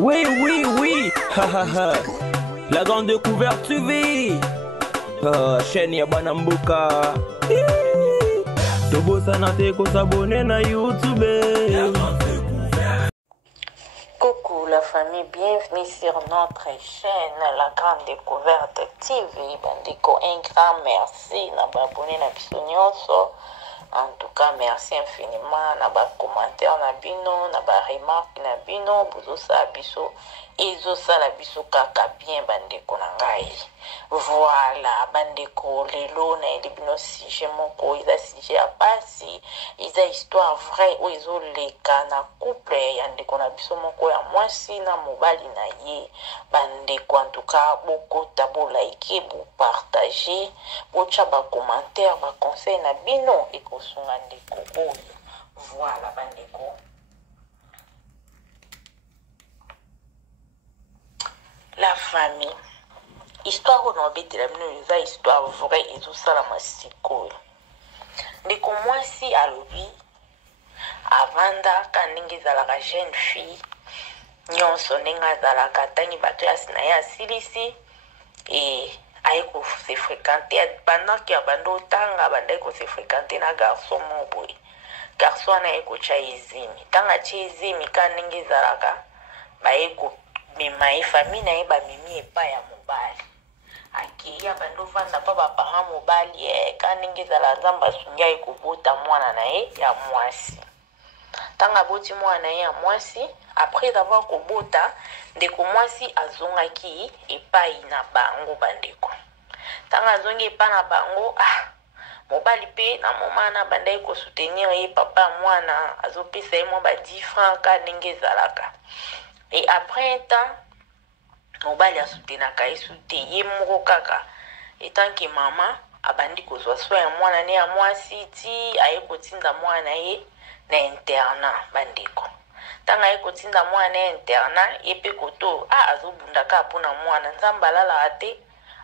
Oui, oui, oui. La grande découverte TV. Chaîne ya Banambuka. Tobo sana te ko s'abonner na YouTube. Coucou la famille, bienvenue sur notre chaîne La Grande Découverte TV. Bandeko, un grand merci na babone na biso nyonso. En tout cas, merci infiniment na ba commentaire na bino, na ba remarque na bino, bozo sa biso, ezo sala biso kaka bien bandeko na ngai. Voilà, bandeko lelo na ele bino sujet moko, eza sujet ya pasi, eza histoire vraie o ezo leka na couple ya ndeko na biso moko ya mwasi na mobali na ye. Bandeko en tout cas, bokota bo like, bo partager, bo cha ba commentaire, ba conseil na bino ekosunga ndeko oyo. Voilà bandeko. La famille. Histoire on a bête la mino, histoire vraie et tout ça la masikoyo. Ndeko mwasi alobi avanda kaningi zalaka jeune fille nyonso nenga zalaka tangi bato ya sina ya silisi et aiko se fréquenter pendant qu'il abando tanga bandai ko se fréquenter na garçon moboy. Garçon na eko cha izimi. Tanga cha izimi kaningi zalaka baeko mimai famille na eba mimi epa ya mobali. Aki ya bando fanda pa bapara mobali kaningi zala nzamba sungia ekobota mwana na ye ya mwasi. Tanga boti mwana ya mwasi, après avoir kobota, ndeko mwasi azongaki epai na bango bandeko. Tanga azongi epai na bango, mobali pe na momana bandai ko soutenir ye papa mwana azopesa ye mo ba 10 francs kaningi zalaka. Et après un temps, mobali a soutenaka esute ye moko kaka. Etant que mama abandi kozwa so ya mwana ne ya mwasi ti aye kotinda mwana ye na interna bandeko. Tanga aye kotinda mwana na interna epe koto azobundaka mpona mwana nzamba lala ate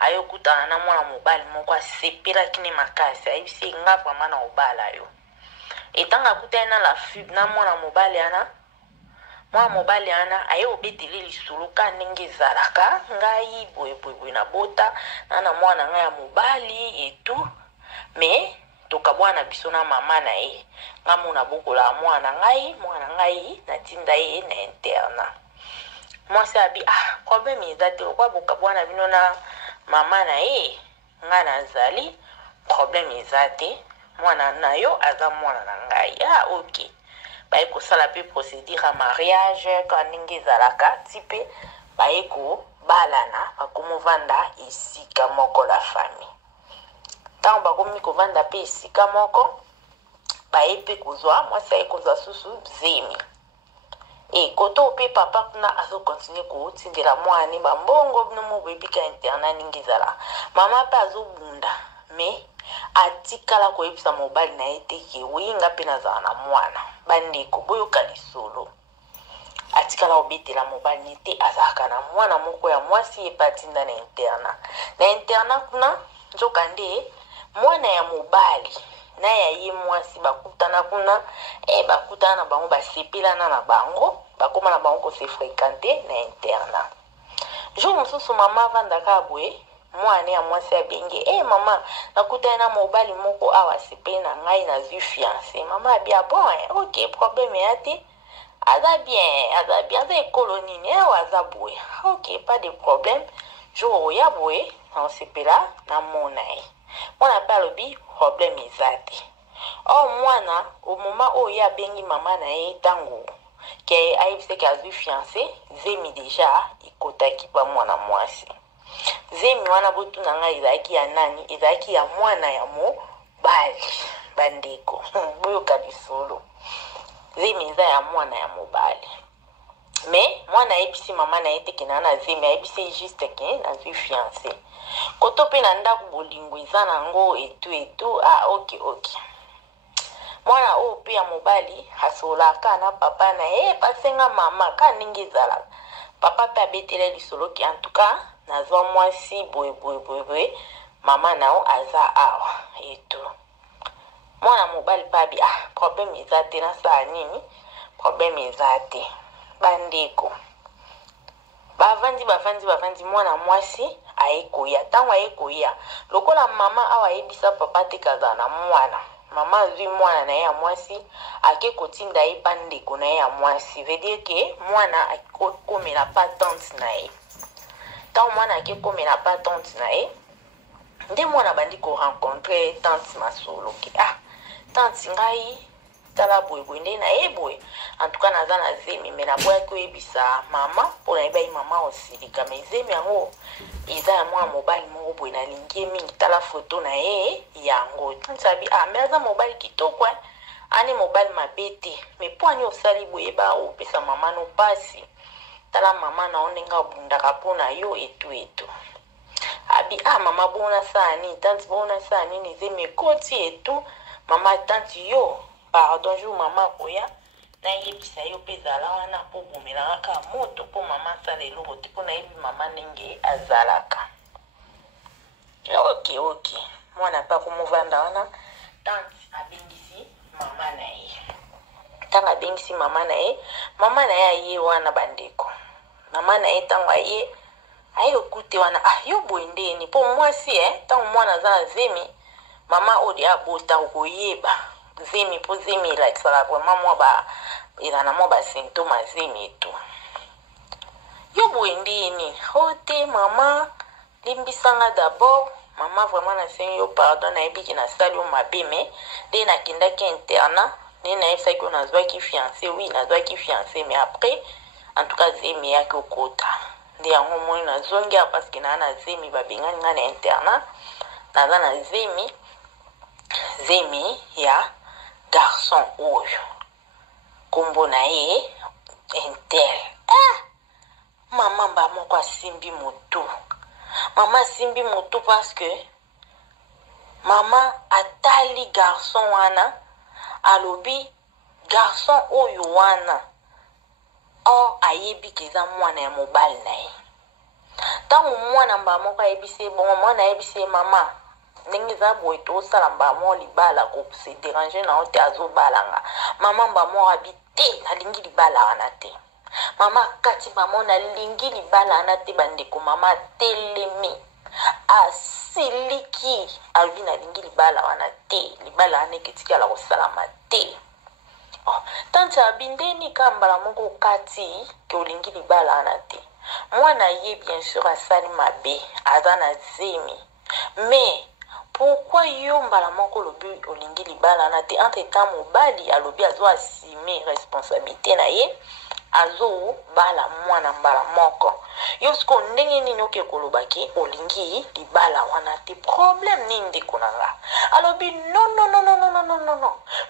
aye kutana na mwana mobali moko asepela kini makasi ayebisi nga vraiment na obala yo. Etanga kutana la fube na mwana mobali ana mwana mobali ana aye obeteli lisolo kaningi zalaka ngai boye na bota na mwana ngai ya mobali etu mais tokabwana biso na mama na ye ngamu na bokola mwana ngai na tinda ye na interna. Mwasi abi problème ezate kwa bokabwana bino na mama na ye nga nazali problème ezate mwana na yo aza mwana na ngai. OK. Baye ko sala pe procédure à mariage kaningi zalaka tipe baye ko balana bakomo vanda isika moko la famille. Tant bakomi ko vanda pe isika moko baye pe kozwa mwasi aye kozwa susu zemi. Et koto pe papa kuna azo continuer ko tindela mwani bambongo bino mo bebika interna ningi zala. Mama pe azo bunda mais atikala ko yebisa mobali na ete ke winga pe nazala na mwana bandeko boyoka lisolo. Atikala obetela mobali nete azalaka na mwana moko ya mwasi epatinda na interna. Na interna kuna nzokande mwana ya mobali na ya ye mwasi bakutana kuna bakutana na bango basepelana na bango bakoma na bango ko se fréquenter na interna. Jo mosusu mama vandaka abwe mwana ya mwasi abenge mama nakutana na mobali moko awa sepe na ngai na zui fiancé. Mama abia bon OK problème yate aza bien aza ekolo nini aza boye. OK pas de problème. Jo ya boye on sepela na mona ye. Mwana pa lobi problème ezate. Mwana au moment où ya bengi mama na ye tango ke ayebise ke azui fiancé zemi déjà ikotaki pa mwana mwasi. Zemi wana botu na ngai ezalaki ya nani? Ezalaki ya mwana ya mobali bandeko. Boyoka lisolo. Zemi eza ya mwana ya mobali. Mais mwana ayebisi mama na ye teke na zemi ayebisi juste ke nazwi fiancé. Koto pe na ndako bolingo eza nango etu OK. Mwana oyo pe ya mobali asolaka na papa na ye pasenga mama kaningi ezalaka. Papa pe abetela lisolo ki en tout cas nazwa mwasi boye mama nao aza awa etu. Mwana mobali pa bi problème ezate na sa nini? Problème ezate bandeko. bavandi mwana mwasi ayekoya ntango ayekoya lokola mama awa ayebisa papa te kaza na mwana mama azwi mwana na ye ya mwasi ake kotinda ye pa ndeko na ye ya mwasi veut dire ke mwana akomela pa tante na ye ntango mwana ake komela pa tante na ye nde mwana bandi korencontre tante masolo ke tante ngai tala boye nde na ye boye en tout cas naza na zemi me naboyaki oyebisa mama mpo nayeba ye mama osilika me zemi yango eza ya mwana mobali moko boye nalingi ye mingi tala foto na ye yango tante abi me aza mobali kitoko ane mobali mabe te me mpo ani osali boye ba opesa mama no pasi tala mama na ndenge abundaka mpo na yo etu abi mama bona sani tante bona sani ni zemi ekoti etu mama tante yo pardon jour mama koya na yebisa yo mpe ezala wana mpo bomelaka moto mpo mama asala eloko te mpo nayebi mama ndenge azalaka ok mwana mpe akomovanda wana tante abengisi mama na ye ntango abengisi mama na ye aye wana bandeko mama na ye ntango aye okute wana yo boye ndeni mpo mwasi ntango mwana aza na zemi mama ode abota okoyeba zemi mpo zemi elakisaka vraiment eza na mwa basymptome zemi etu yo boye ndeni te mama limbisanga d'abord mama vraiment nasengi yo pardon nayebiki nasali yo mabe me nde nakendaki interna nde nayebisaki yo nazwaki fiancé oui nazwaki fiancé mais après en tout cas zemi eyaki okota nde yango moni nazongi ya parceke naa na zemi babengani nga na interna naza na zemi ya garçon oyo kombo na ye Intel mama mba moko asimbi motu parce que mama atali garçon wana alobi garçon oyo wana ayebi keza mwana ya mobali na ye ntango mwana mba moko ayebisi mwana ayebisi mama ndenge eza boye tosala mbamo libala kose dérange na yo te azobalanga mama mbamo abi te nalingi libala wana te mama kati mbamo nalingi libala wana te bandeko mama telemi asiliki alobi nalingi libala wana te libala wana eketikala kosalama te tante abi ndeni kambala moko kati ke olingi libala wana te mwana ye bien sûr asali mabe aza na zemi mais pourquoi yo mbala moko lobi olingi libala na te entre temps mobali alobi azo assumer responsabilité na ye azo bala mwana mbala moko yo siko ndenge nini oke kolobaki olingi libala wana te problème nini ndeko na nga alobi non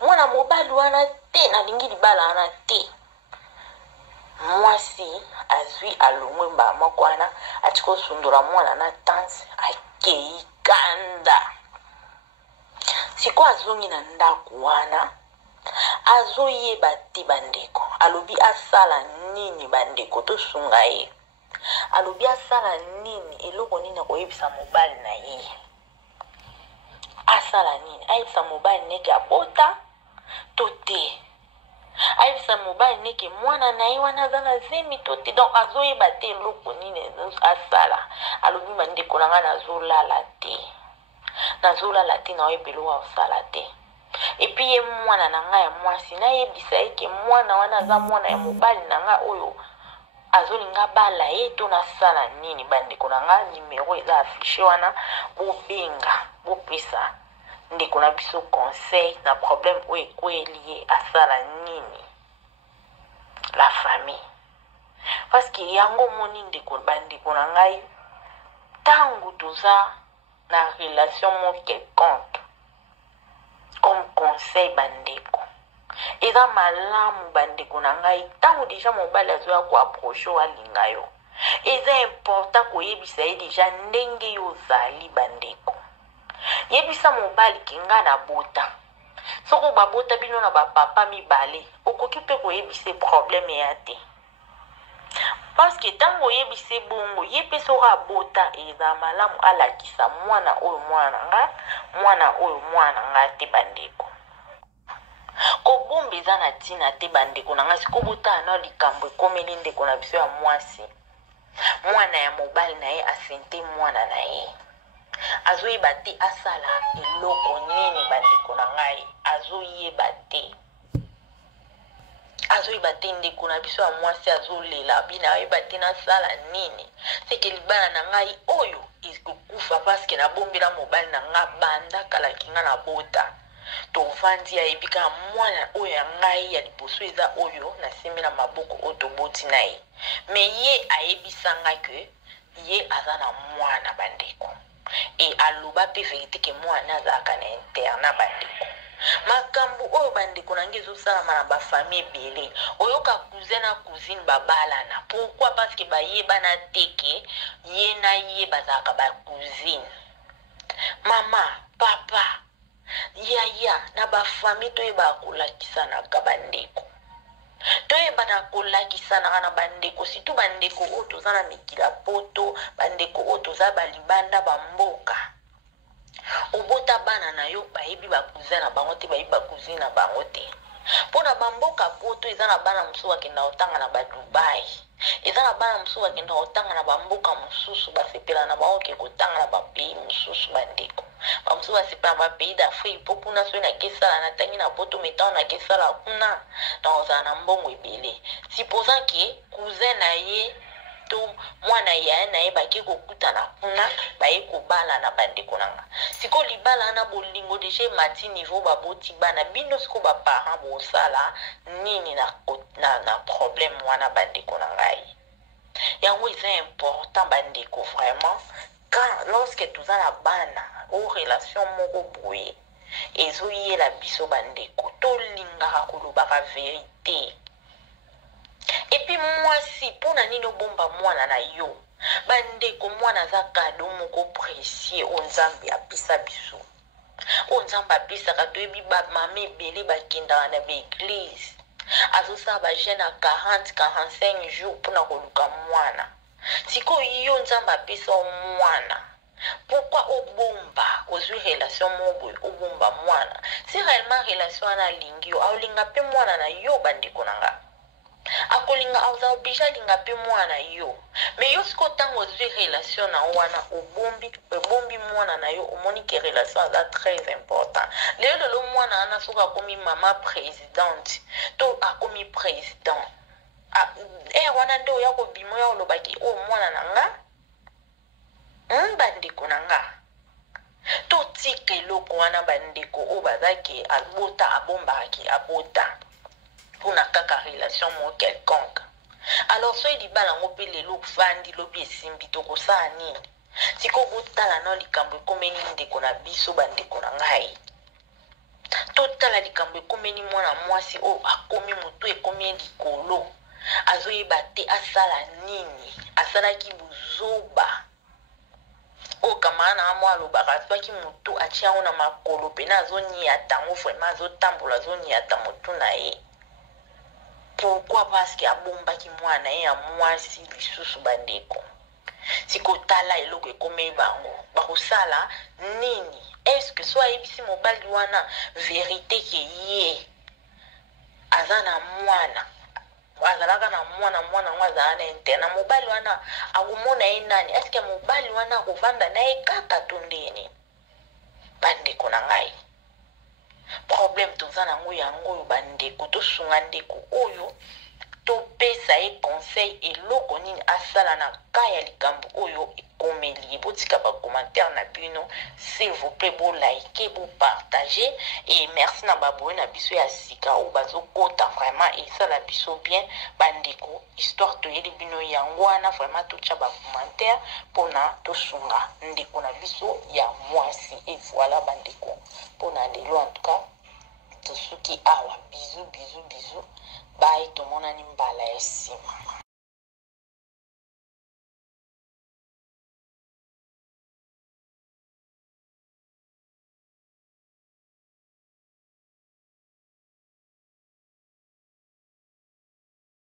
mwana mobali wana te nalingi libala wana te mwasi azwi alongwe mbala moko wana atiki osundula mwana na tante akei kanda siko azongi na ndako wana azoyeba te bandeko alobi asala nini bandeko tosunga ye alobi asala nini eloko nini akoyebisa mobali na ye asala nini ayebisa mobali neke abota to te ayebisa mobali neke mwana na ye wana aza na zemi to te donc azoyeba te eloko nini asala alobi bandeko na nga nazolala te na oyebelo wa osala te epi ye mwana na nga ya mwasi nayebisa eke mwana wana aza mwana ya mobali na nga oyo azolinga bala ye to nasala nini bandeko na nga numero eza afishe wana bobenga bopesa ndeko na biso conseil na problème oyo ekweli ye asala nini la famille parce que yango moni ndeko bandeko na ngai tango toza na relation mo quelconque comme conseil bandeko eza malamu bandeko na ngai tango deja mobali azoya koapproche alinga yo eza important koyebisa ye deja ndenge yo ozali bandeko yebisa mobali kenga na bota soko babota bino na bapapa mibale okoki mpe koyebisa problème ya te parce que tango oyebise bongo ye mpe soko abota eza malamu alakisa mwana oyo mwana nga te bandeko kobomba eza na ntina te bandeko na nga sikobota na likambo ekomeli ndeko na biso ya mwasi mwana ya mobali na ye asente mwana na ye azoyeba te asala eloko nini bandeko na ngai azoyeba te ndeko na biso ya mwasi azolela bina ayeba te nasala nini seke libala na ngai oyo ekokufa paske nabombela mobali na nga banda kalaki nga na bota tovandi ayebi kaka mwana oyo ya ngai ya liboso eza oyo nasimbi na maboko oyo toboti na ye me ye ayebisanga ke ye aza na mwana bandeko e aloba mpe verite ke mwana azalaka na interna bandeko makambo oyo bandeko nange ezosalama na bafamille ebele oyoka cousin na cousine babalana pourquoi parce que bayebana teke ye na ye bazalaka bacousine mama papa yaya na bafamille toyeba kolakisanaka bandeko toyebana kolakisanaka na bandeko surtout bandeko oyo toza na mikila poto bandeko oyo toza balibanda bamboka obota bana na yo bayebi bakuzina na bango te bayebi bakuzina na bango te mpona bamboka poto eza na bana mosusu bakenda kotanga na badubai eza na bana mosusu bakenda kotanga na bamboka mosusu basepela na bango ke kotanga na bapays mosusu bandeko bamosusu basepela na bapays d'Afrique mpo kuna soki nakesala natangi na poto metango nakesala kuna nakozala na mbongo ebele supposant ke cousin na ye to mwana ya na ye baki kokutana kuna baye kobala na bandeko nanga siko libala na bolingo deje mati niveau baboti bana bino siko ba parents bosala nini na problème wana bandeko na ngai yango c'est important bandeko vraiment quand lorsque toza na bana o relation moko boye ezoyela biso bandeko tolingaka kolobaka vérité. Et puis mwasi mpona nini obomba mwana na yo bandeko mwana za kado moko précieux o nzambe apesa biso o nzambe apesaka toyebi bamama ebele bakendaka na baeglise azosala bajeune ya 40-45 jours mpona koluka mwana sikoyo yo nzambe apesa mwana pourquoi obomba ozwi relation moko boye obomba mwana si réellement relation wana alingi yo aolinga mpe mwana na yo bandeko na nga akolinga aza obija linga pe mwana yo me yo siko tango ozwi relation na wana obombi mwana na yo omoni ke relation aza très important lelo mwana ana soki akomi mama présidente to akomi président wana nde oya kobima oya olobaki o mwana na nga bandeko na nga totika eloko wana bandeko oyo bazaki abota abombaki abota pona kaka relation mo quelconque alors soki libala ngo mpe lelo ofandi lobi esimbi tokosala nini siko botala na likambo ekomeli ndeko na biso bandeko na ngai totala likambo ekomeli mwana mwasi oyo akomi motu ekomi likolo azoyeba te asala nini asalaki buzoba oyo kamara na mwa alobaka azwaki motu atia yango na makolo pena azoniata yango vraimen azotambola azoniata motu na ye. Pourquoi? Parce que abombaki mwana ye ya mwasi lisusu bandeko sikotala eloko ekomei bango bakosala nini est-ce que so ayebisi mobali wana vérité ke ye aza na mwana azalaka na mwana ngo azala na interna mobali wana akomona ye nani est-ce que mobali wana akovanda na ye kaka to ndeni bandeko na ngai problème toza nango yango oyo bandeko tosunga ndeko oyo topesa ye conseil eloko nini asala na ka ya likambo oyo ekomeli botika bacommentaire na bino s'il vous plaît bolike bopartage et merci na baboye na biso ya sika oyo bazokota vraiment esala biso bien bandeko histoire toyeli bino yango wana vraiment totya bacommentaire mpona tosunga ndeko na biso ya mwasi et voilà bandeko mpona lelo en tout cas tosuki awa bisous bisous bisous bye tomonani mbala ya nsima.